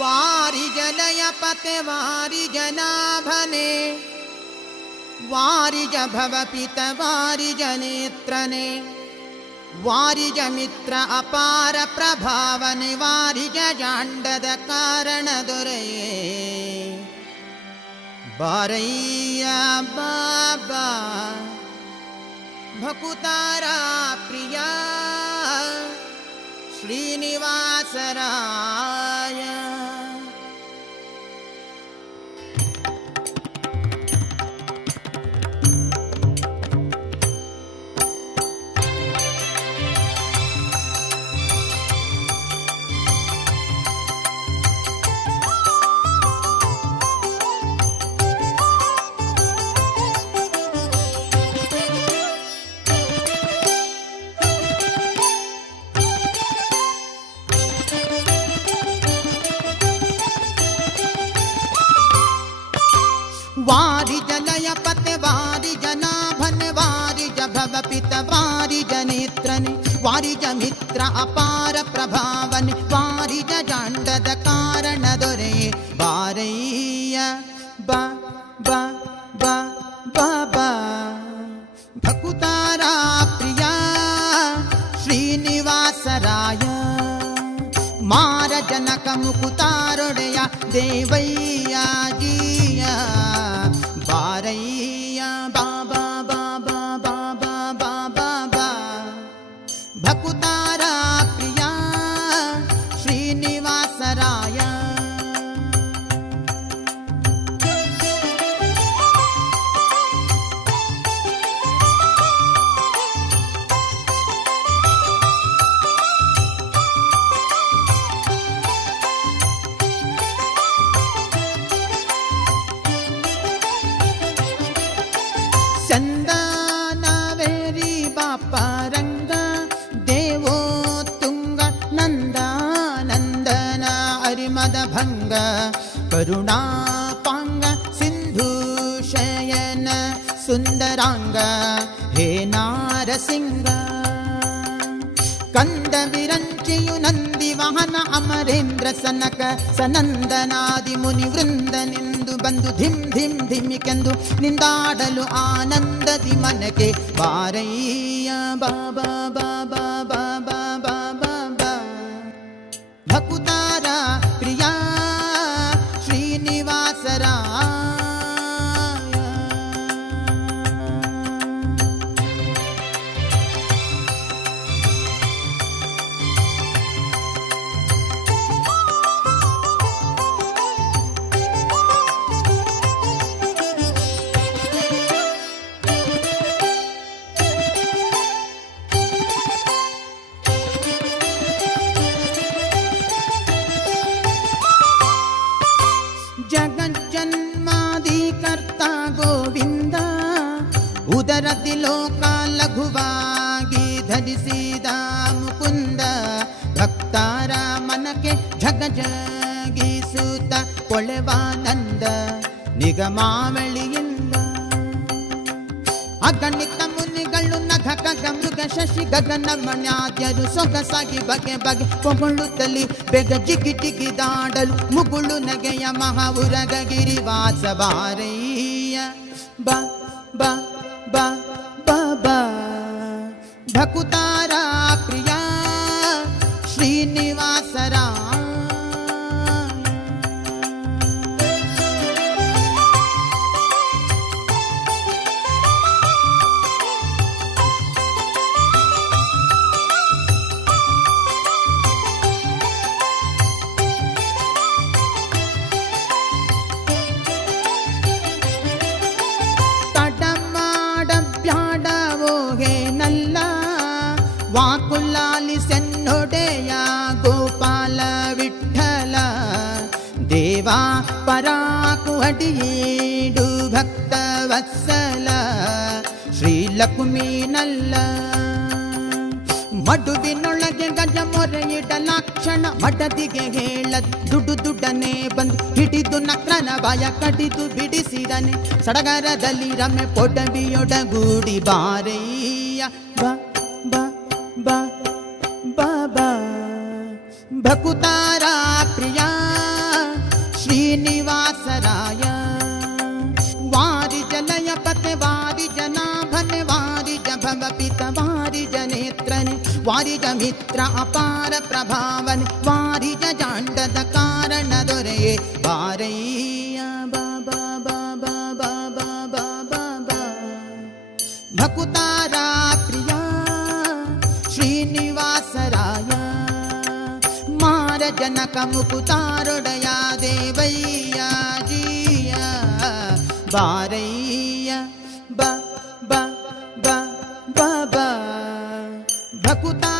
वारिज नयपते वारिजनाभने वारिज भवपित वारिजनेत्रने वारिजमित्र अपार प्रभावनि वारिजाण्डद कारणदुरये वारैया बबा भकुतारा प्रिया श्रीनिवासरा जय पतवारि जनाभन वारिज भवपित वारिज नेत्रन वारिज मित्र, अपार प्रभावन, वारिज जाण्डद कारण दुरे वारैय बकुतारा बा बा बाबा प्रिया श्रीनिवासराय मार जनक मुकुतारुणया, देवैया जी। কানাইয়া বাবা বাবা বাবা বাবা বাবা ভকুত गङ्ग करुणापाङ्ग सिन्धुशयन सुन्दराङ्ग हे नारसिंह कन्दविरञ्चयु नन्दिवहन अमरेन्द्र सनक सनन्दनादिमुनिवृन्दनिन्दु बन्धु धिं धिं धिमिकेन्दु निन्दाडಲು आनन्ददि मनके वारय्य बाबा बाबा बाबा बाबा भकुता ಉದರದಿ ಲೋಕ ಲಘುವಾಗಿ ಧರಿಸಿದ ಮುಕುಂದ ಭಕ್ತಾರ ಮನಕ್ಕೆ ಝಗ ಜಗಿಸುತ್ತ ಕೊಳೆವಾನಂದ ನಿಗಮಾವಳಿಯಿಂದ ಅಗಣಿತ ಮುನಿಗಳು ನಖ ಖಗ ಮೃಗ ಶಶಿ ಗಗನ ಮಣ್ಯಾದ್ಯರು ಸೊಗಸಾಗಿ ಬಗೆ ಬಗೆ ಪೊಗಳುತ್ತಲಿ ಬೆಗ ಜಿಗಿ ಜಿಗಿದಾಡಲು ಮುಗುಳು ನಗೆಯ ಮಹಾವುರಗ ಗಿರಿವಾಸ ಬಾರಯ್ಯ ಬ ಬ बा बाबा भकुतारा प्रिया श्रीनिवास श्रीनिवासरा ವತ್ಸಲ, ಶ್ರೀಲಕ್ಷ್ಮೀನಲ್ಲ. ಮಡುವಿನೊಳಗೆ ಗಜ ಮೊರೆಯಿಡಲಾಕ್ಷಣ ಮಡದಿಗೆ ಹೇಳ ದುಡ್ಡು ದುಡನೆ ಬಂದು ಹಿಡಿದು ನಕ್ರನ ಬಾಯ ಕಡಿದು ಬಿಡಿಸಿದನೆ. ಸಡಗರದಲ್ಲಿ ರಮೆ ಪೊಟವಿಯೊಡಗೂಡಿ ಬಾರಯ್ಯ. ಬಾ ಬಾ ಬಾ ಬಾಬಾ ಭಕುತಾರ ಪ್ರಿಯ, ಶ್ರೀನಿವಾಸರಾಯ. वारिज मित्र अपार प्रभावन वारिज जांडद कारण दुरे बारैया बाबा प्रिया श्रीनिवास राया जनक मुकुतारोडया, देवैया जिया। बारैया Jacuta